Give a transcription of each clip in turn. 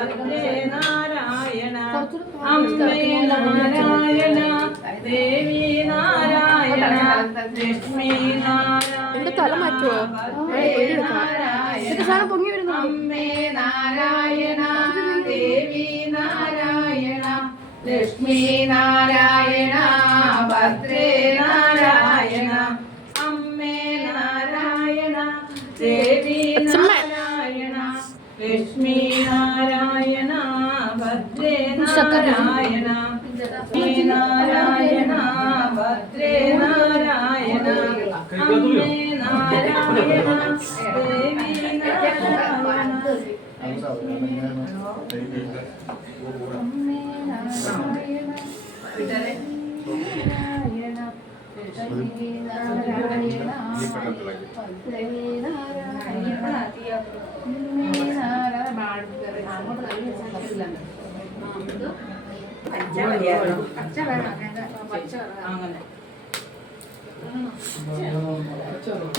ഭദ്രേ നാരായണ അമ്മേ നാരായണ ദേവി നാരായണ ലക്ഷ്മി നാരായണ അമ്മേ നാരായണ ദേവി നാരായണ ലക്ഷ്മി നാരായണ ഭദ്രേ നാരായണ അമ്മേ നാരായണ ദേവി നാരായണ ലക്ഷ്മി നാരായണ ഭദ്രേ നാരായണ ലക്ഷ്മി നാരായണ ഭദ്രേ നാരായണ അമ്മേ നാരായണ ദേവി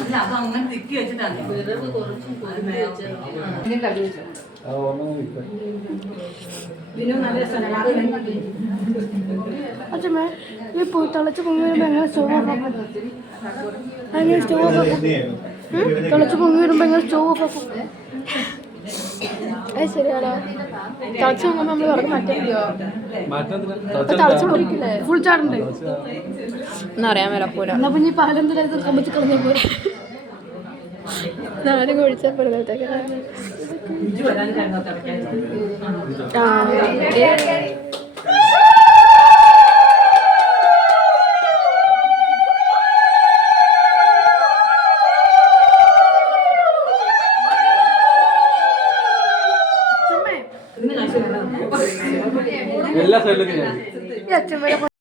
അല്ല അപ്പൊ അങ്ങനെ തിക്കി വെച്ചിട്ടാണ് അച്ഛമ്മേ ഈ തിളച്ച് പൊങ്ങി വരുമ്പോ എങ്ങനെ സ്റ്റോവ് ഓഫ് ആക്കും? അങ്ങനെ സ്റ്റോവ് ഓഫ് ആക്കും? തിളച്ച് പൊങ്ങി വരുമ്പോ എങ്ങനെ സ്റ്റോവ് ഓഫ് ആക്കും? അത് ശരിയാടാ. തിളച്ച് പൊങ്ങുമ്പോ നമ്മൾ വെറുതെ മാറ്റാൻ തിളച്ച് പൊടിക്കില്ലേ? ഫുൾ ചാടണ്ടേ? എന്നറിയാൻ വരപ്പൂല. എന്നാ പിന്നെ ഈ പാലെന്തിനായിരുന്നു കമ്പിച്ച് കളഞ്ഞ പോലെ നാലും കൊഴിച്ചാൽ പെടുന്നേക്ക്. എല്ലാ സൈഡിലേക്കും